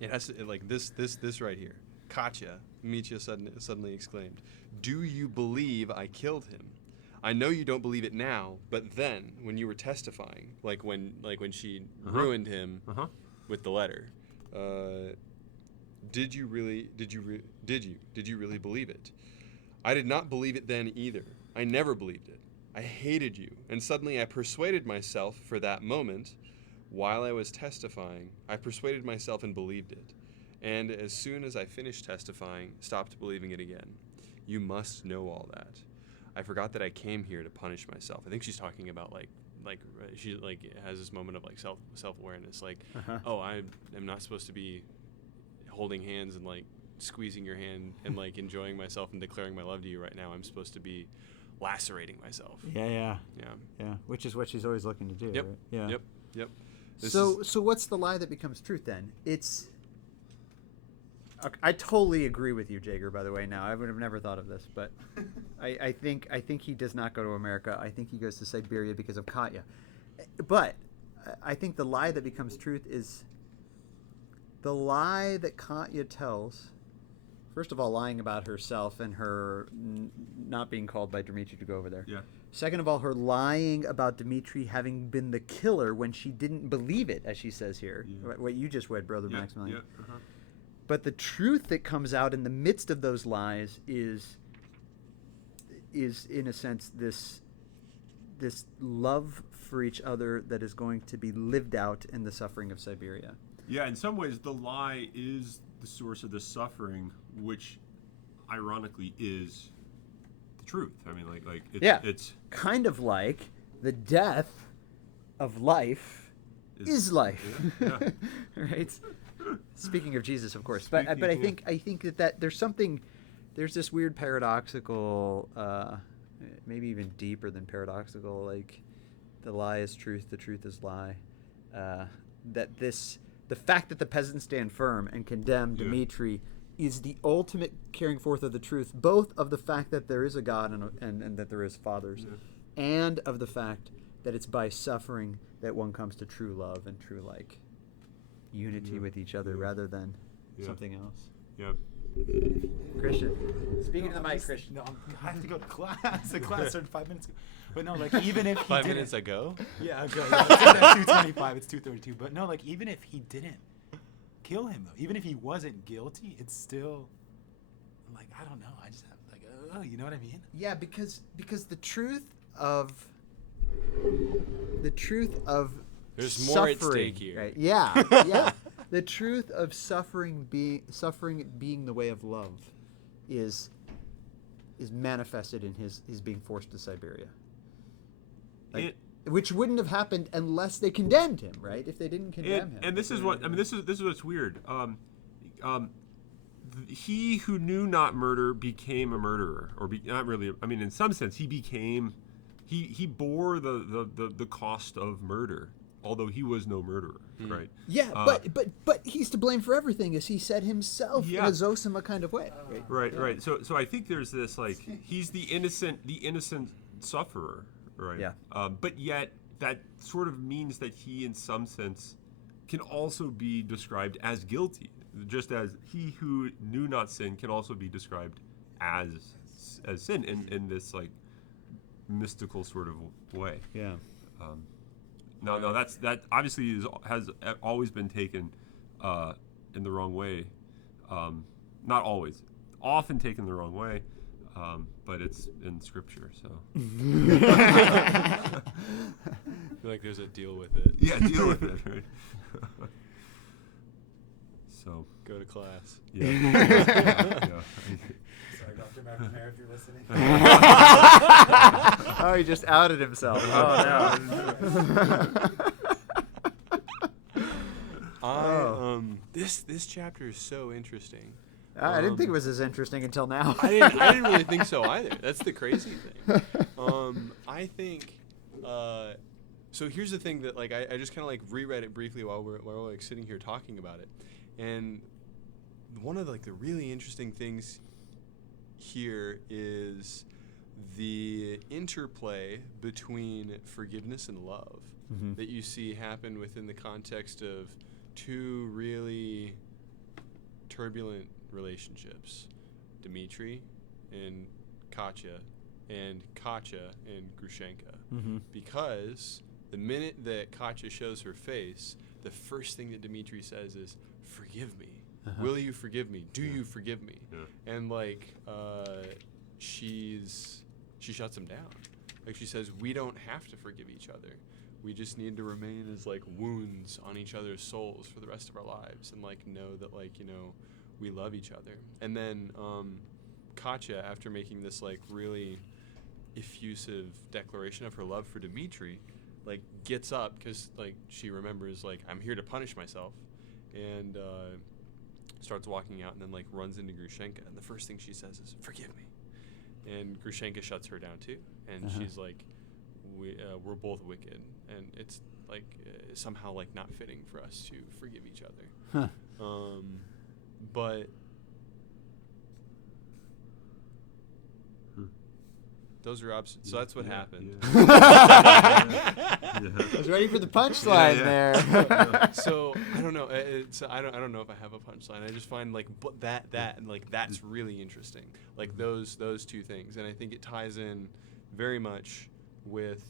It has to like this right here. Katya, Mitya suddenly exclaimed, "Do you believe I killed him? I know you don't believe it now, but then when you were testifying, like when she ruined him with the letter, did you really believe it? I did not believe it then either. I never believed it. I hated you, and suddenly I persuaded myself for that moment, while I was testifying, I persuaded myself and believed it. And as soon as I finished testifying, stopped believing it again. You must know all that. I forgot that I came here to punish myself. I think she's talking about like she like has this moment of like self-awareness, like, oh, I am not supposed to be holding hands and like squeezing your hand and like enjoying myself and declaring my love to you right now. I'm supposed to be lacerating myself. Yeah. Which is what she's always looking to do. Yep. Right? Yeah. Yep. So what's the lie that becomes truth then? It's. I totally agree with you, Jaeger. By the way, now I would have never thought of this, but I think he does not go to America. I think he goes to Siberia because of Katya. But I think the lie that becomes truth is the lie that Katya tells. First of all, lying about herself and her not being called by Dmitri to go over there. Yeah. Second of all, her lying about Dmitri having been the killer when she didn't believe it, as she says here. Yeah. What you just read, Brother Maximilian. Yeah. Uh-huh. But the truth that comes out in the midst of those lies is in a sense this love for each other that is going to be lived out in the suffering of Siberia. Yeah, in some ways, the lie is the source of the suffering, which ironically is the truth. I mean, like it's kind of like the death of life is life, yeah. right? Speaking of Jesus, of course, but I think that there's this weird paradoxical, maybe even deeper than paradoxical, like the lie is truth, the truth is lie. The fact that the peasants stand firm and condemn Dmitri is the ultimate carrying forth of the truth, both of the fact that there is a God and that there is fathers, and of the fact that it's by suffering that one comes to true love and true unity with each other rather than something else. Yep. Christian, speaking to the mic, Christian. No, I have to go to class. The class started 5 minutes ago. But no, like even if he 5 didn't, minutes ago. Yeah, okay. Yeah, it's at 2:25. It's 2:32. But no, like even if he didn't kill him, though, even if he wasn't guilty, it's still like I don't know. I just have like you know what I mean? Yeah, because the truth of there's more at suffering, stake here. right? Yeah. The truth of suffering being the way of love is manifested in his being forced to Siberia. Which wouldn't have happened unless they condemned him, right? If they didn't condemn him. And this is what this is what's weird. He who knew not murder became a murderer, or not really. I mean, in some sense, he bore the cost of murder, although he was no murderer, right? Yeah, but he's to blame for everything, as he said himself in a Zosima kind of way. Right. So I think there's this like he's the innocent sufferer, right? Yeah. But yet that sort of means that he, in some sense, can also be described as guilty, just as he who knew not sin can also be described as sin in this like mystical sort of way. Yeah. No, that obviously has always been taken in the wrong way. Not always, often taken the wrong way, but it's in Scripture. So I feel like there's a deal with it. Yeah, deal with it. Right? So go to class. Yeah. Sorry, Dr. McNamara, if you're listening. Oh, he just outed himself. Oh no. This chapter is so interesting. I didn't think it was as interesting until now. I didn't really think so either. That's the crazy thing. I think. So here's the thing that like I just kind of like reread it briefly while we're like sitting here talking about it, and one of like the really interesting things here is the interplay between forgiveness and love that you see happen within the context of two really turbulent relationships, Dmitri and Katya and Grushenka. Because the minute that Katya shows her face, the first thing that Dmitri says is, "Forgive me. Will you forgive me? Do you forgive me?" Yeah. And like she shuts him down. Like she says, "We don't have to forgive each other. we just need to remain as like wounds on each other's souls for the rest of our lives, and like know that like, you know, we love each other. And then Katya, after making this like really effusive declaration of her love for Dmitri, like gets up because like she remembers like, I'm here to punish myself, and starts walking out, and then like runs into Grushenka, and the first thing she says is, "Forgive me," and Grushenka shuts her down too, and she's like, we're both wicked, and it's like somehow like not fitting for us to forgive each other. But those are options. So that's what happened. I was ready for the punchline there. So I don't know. I don't know if I have a punchline. I just find like that and like that's really interesting. Like those two things, and I think it ties in very much with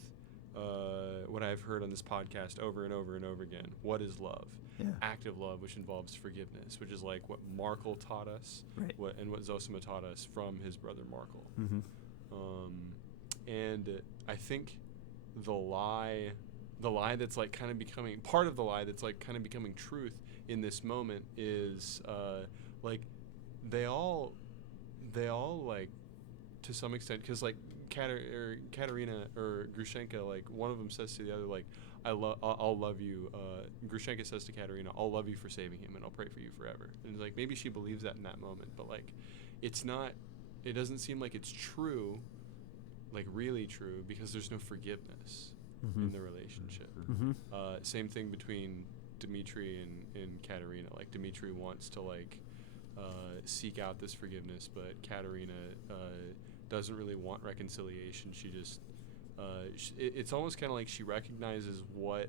what I've heard on this podcast over and over and over again. What is love? Yeah. Active love, which involves forgiveness, which is like what Markel taught us, right. what Zosima taught us from his brother Markel. Mm-hmm. And I think the lie that's like kind of becoming part of the lie that's like kind of becoming truth in this moment is like they all like to some extent, because like Katerina or Grushenka, like one of them says to the other like, I'll love you. Grushenka says to Katerina, I'll love you for saving him, and I'll pray for you forever. And like maybe she believes that in that moment, but like it's not. It doesn't seem like it's true, like really true, because there's no forgiveness in the relationship. Same thing between Dmitri and Katerina. Like Dmitri wants to like seek out this forgiveness, but Katerina doesn't really want reconciliation. She just it's almost kind of like she recognizes what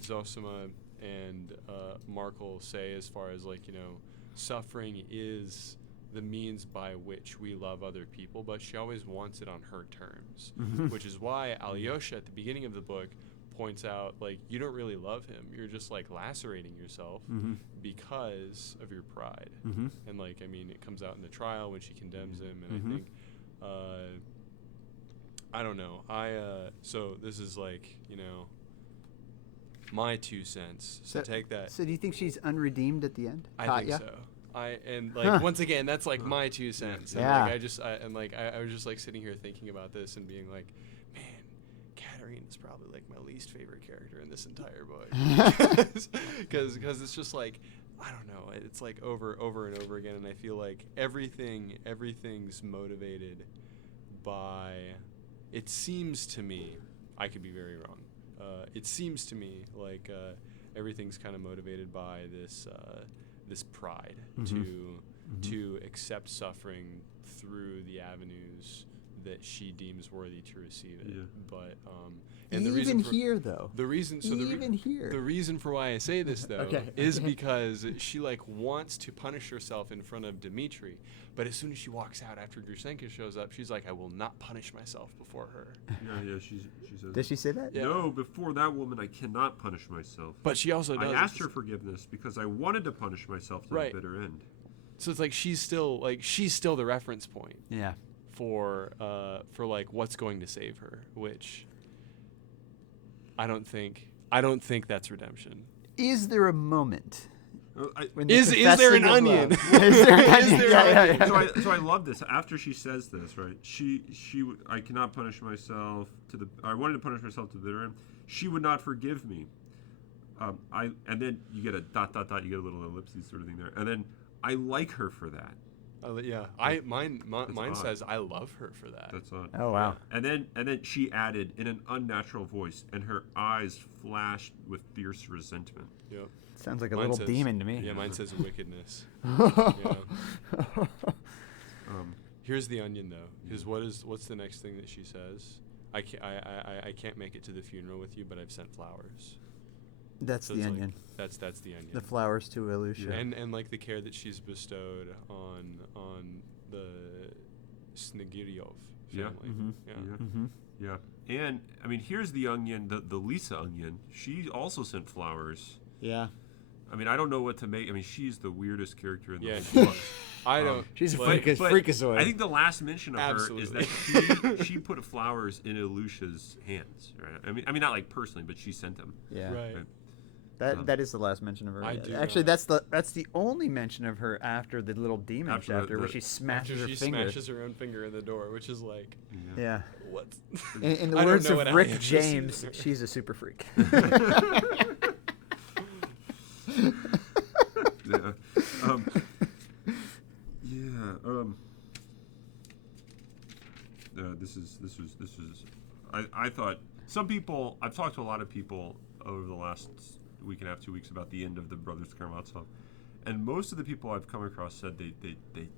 Zosima and Markel say as far as like, you know, suffering is the means by which we love other people, but she always wants it on her terms, which is why Alyosha at the beginning of the book points out, like, you don't really love him. You're just, like, lacerating yourself because of your pride. And, like, I mean, it comes out in the trial when she condemns him, and I think, I don't know. So this is, like, you know, my 2 cents. So take that. So do you think she's unredeemed at the end? I think so. Once again, that's like my 2 cents. And yeah. Like I was just like sitting here thinking about this and being like, man, Katerina is probably like my least favorite character in this entire book, because it's just like, I don't know, it's like over and over again, and I feel like everything's motivated by. It seems to me, I could be very wrong. It seems to me like everything's kind of motivated by this pride to accept suffering through the avenues that she deems worthy to receive it. But and the reason the reason for why I say this though is because she like wants to punish herself in front of Dmitri, but as soon as she walks out after Grushenka shows up, she's like, I will not punish myself before her. She says. Does she say that? Yeah. No, before that woman, I cannot punish myself. But she also does. I asked her forgiveness because I wanted to punish myself to the bitter end. So it's like she's still the reference point. Yeah. For like what's going to save her, which I don't think that's redemption. Is there a moment? Is there an onion? Is there an onion? Yeah. So I love this. After she says this, right? I cannot punish myself I wanted to punish myself to the bitter end. She would not forgive me. And then you get a ... You get a little ellipses sort of thing there, and then I like her for that. Mine says I love her for that. That's odd. Oh wow! And then she added in an unnatural voice, and her eyes flashed with fierce resentment. Yep. Sounds like a little demon to me. Yeah, mine says wickedness. Here's the onion though, because what's the next thing that she says? I can't make it to the funeral with you, but I've sent flowers. That's the onion. Like, that's the onion. The flowers to Ilusha. Yeah. And like the care that she's bestowed on the Snegiryov family. Yeah. And I mean, here's the onion, the Lisa onion. She also sent flowers. Yeah. I mean, I don't know what to make. I mean, she's the weirdest character in the Yeah, whole book. I don't. She's a like, freakazoid. I think the last mention of her is that she put flowers in Ilusha's hands. Right? I mean, not like personally, but she sent them. Yeah. Right. That is the last mention of her. I do Actually, not. that's the only mention of her after the little demon After chapter where the- she smashes After her she finger. smashes her own finger in the door, which is like, Yeah. what? In the I don't words know of what Rick I am James, listening to. she's a super freak. Yeah. Yeah. This is. I thought some people. I've talked to a lot of people over the last week and a half, 2 weeks about the end of the Brothers Karamazov, and most of the people I've come across said they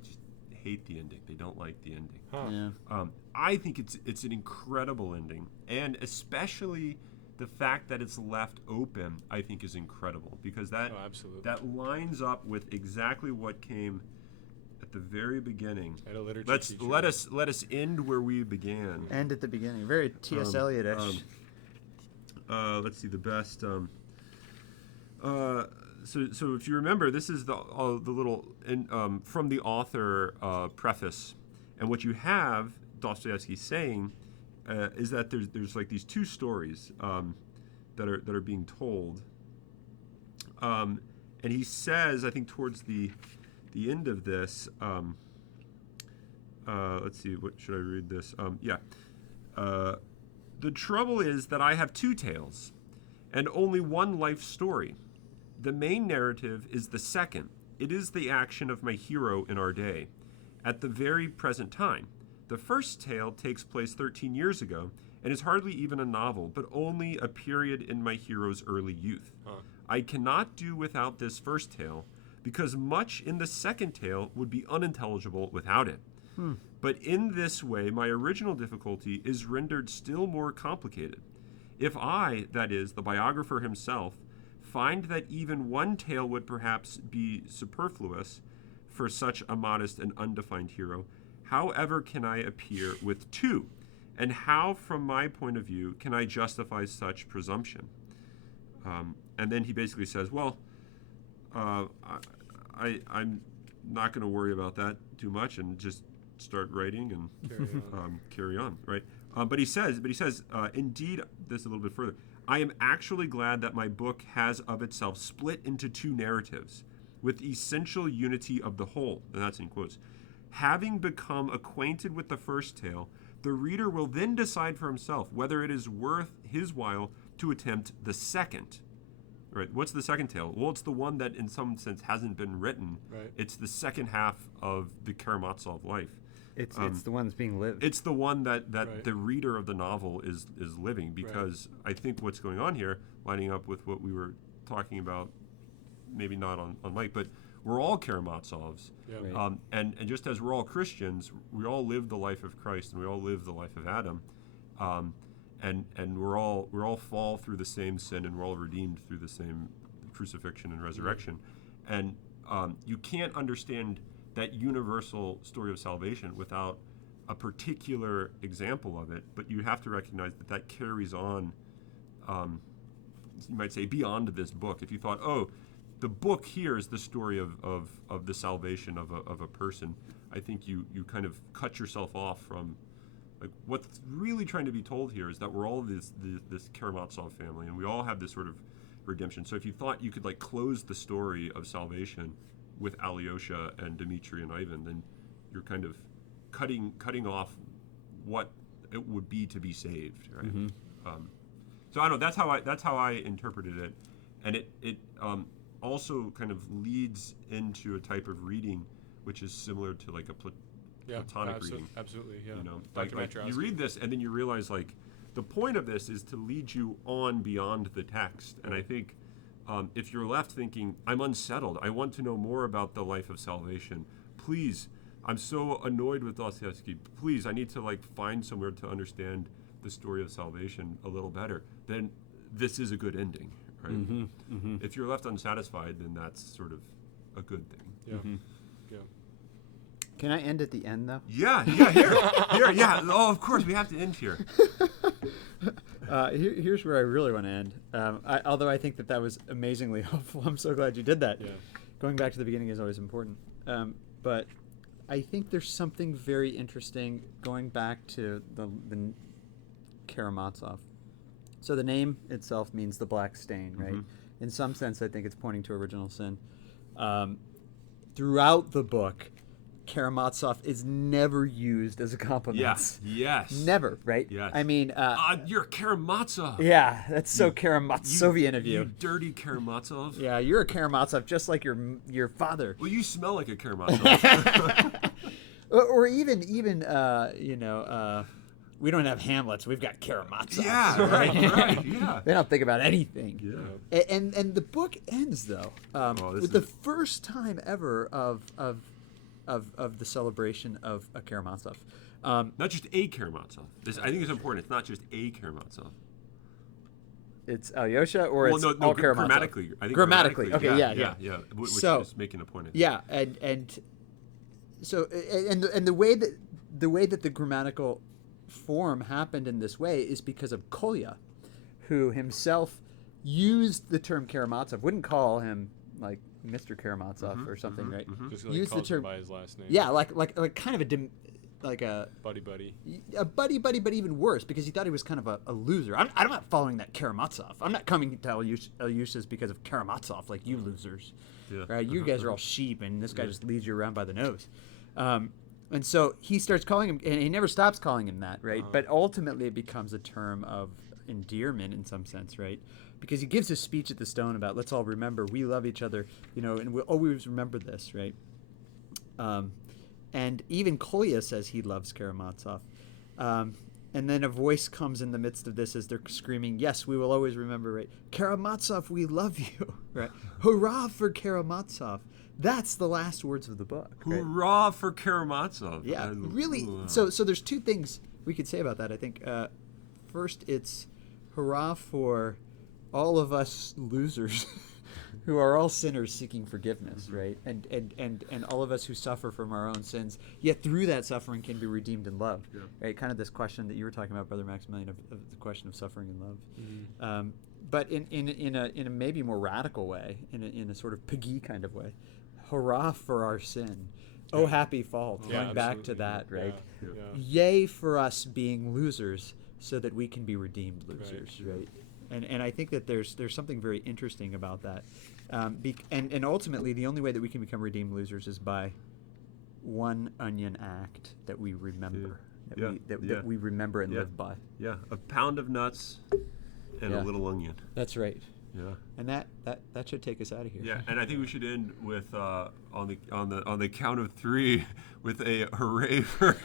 just hate the ending. They don't like the ending. Huh. Yeah. I think it's an incredible ending, and especially the fact that it's left open, I think, is incredible because that Oh, absolutely. that lines up with exactly what came at the very beginning. At a literature Let teacher. us end where we began. And at the beginning, very T.S. Eliot-ish. Let's see the best. So if you remember, this is the little from the author preface, and what you have Dostoyevsky saying is that there's like these two stories that are being told, and he says, I think towards the end of this, let's see, what should I read this? The trouble is that I have two tales, and only one life story. The main narrative is the second. It is the action of my hero in our day, at the very present time. The first tale takes place 13 years ago, and is hardly even a novel, but only a period in my hero's early youth. I cannot do without this first tale, because much in the second tale would be unintelligible without it. But in this way, my original difficulty is rendered still more complicated. If I, that is, the biographer himself, find that even one tale would perhaps be superfluous for such a modest and undefined hero, how ever can I appear with two? And how, from my point of view, can I justify such presumption? And then he basically says, well, I'm not going to worry about that too much and just start writing and carry on, right? But he says, indeed, this is a little bit further. I am actually glad that my book has of itself split into two narratives with essential unity of the whole, and that's in quotes. Having become acquainted with the first tale, the reader will then decide for himself whether it is worth his while to attempt the second. Right? What's the second tale? Well, it's the one that in some sense hasn't been written. Right. It's the second half of the Karamazov life. It's the one that's being lived. It's the one that Right. the reader of the novel is living, because I think what's going on here, lining up with what we were talking about, maybe not on Mike, but we're all Karamazovs. Yeah. Right. And just as we're all Christians, we all live the life of Christ, and we all live the life of Adam, and we're all fall through the same sin, and we're all redeemed through the same crucifixion and resurrection, and you can't understand that universal story of salvation without a particular example of it, but you have to recognize that carries on, you might say, beyond this book. If you thought, oh, the book here is the story of the salvation of a person, I think you kind of cut yourself off from, like, what's really trying to be told here is that we're all this Karamazov family, and we all have this sort of redemption. So if you thought you could like close the story of salvation with Alyosha and Dmitri and Ivan, then you're kind of cutting off what it would be to be saved, right? So I don't know. That's how I interpreted it, and it also kind of leads into a type of reading which is similar to like a Platonic reading. Absolutely, yeah. You know, Dr. like you read this and then you realize like the point of this is to lead you on beyond the text, and I think. If you're left thinking, I'm unsettled, I want to know more about the life of salvation, please, I'm so annoyed with Dostoyevsky, please, I need to like find somewhere to understand the story of salvation a little better, then this is a good ending, right? If you're left unsatisfied, then that's sort of a good thing. Yeah. Yeah. Can I end at the end, though? Yeah, here, yeah. Oh, of course, we have to end here. Here's where I really want to end. Although I think that was amazingly helpful. I'm so glad you did that. Yeah. Going back to the beginning is always important. But I think there's something very interesting going back to the Karamazov. So the name itself means the black stain, right? In some sense, I think it's pointing to original sin. Throughout the book, Karamazov is never used as a compliment. Yes. Never, right? Yes. I mean, you're Karamazov. yeah, that's so Karamazov-ian of you. You dirty Karamazov. Yeah, you're a Karamazov just like your father. Well, you smell like a Karamazov. or even we don't have Hamlets. We've got Karamazov. Yeah, right, yeah. They don't think about anything. Yeah. And the book ends though with the first time ever of the celebration of a Karamazov. Not just a Karamazov. I think it's important. It's not just a Karamazov. It's Alyosha or it's no, all Karamazov? grammatically. I think grammatically. Okay, yeah. Which So- is making a point of it. Yeah, and so and the way that the grammatical form happened in this way is because of Kolya, who himself used the term Karamazov. Wouldn't call him like Mr. Karamazov or something, right? Just like Used the calls him term by his last name. Yeah, like kind of a buddy. buddy, but even worse because he thought he was kind of a loser. I'm not following that Karamazov. I'm not coming to Alyosha's because of Karamazov, like you losers. Yeah. Right? You guys are all sheep, and this guy just leads you around by the nose. And so he starts calling him, and he never stops calling him that, right? But ultimately, it becomes a term of endearment in some sense, right? Because he gives a speech at the Stone about let's all remember we love each other, and we'll always remember this, right? And even Kolya says he loves Karamazov. And then a voice comes in the midst of this as they're screaming, yes, we will always remember, right? Karamazov, we love you, right? Hurrah for Karamazov. That's the last words of the book. Right? Hurrah for Karamazov. Yeah, really. So there's two things we could say about that, I think. First, it's hurrah for all of us losers who are all sinners seeking forgiveness, right? And all of us who suffer from our own sins, yet through that suffering can be redeemed in love, right? Kind of this question that you were talking about, Brother Maximilian, of the question of suffering and love. But in a maybe more radical way, in a sort of Peggy kind of way, hurrah for our sin. Oh, happy fall, going back to that, right? Yay for us being losers so that we can be redeemed losers, right? And I think that there's something very interesting about that. And ultimately, the only way that we can become redeemed losers is by one onion act that we remember, that we remember and live by. Yeah, a pound of nuts and a little onion. That's right. Yeah. And that should take us out of here. Yeah, and I think we should end with on the count of three with a hooray for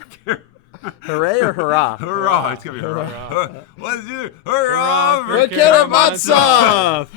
Hooray or hurrah? Hurrah! It's gonna be hurrah. 1, 2, hurrah for Karamazov!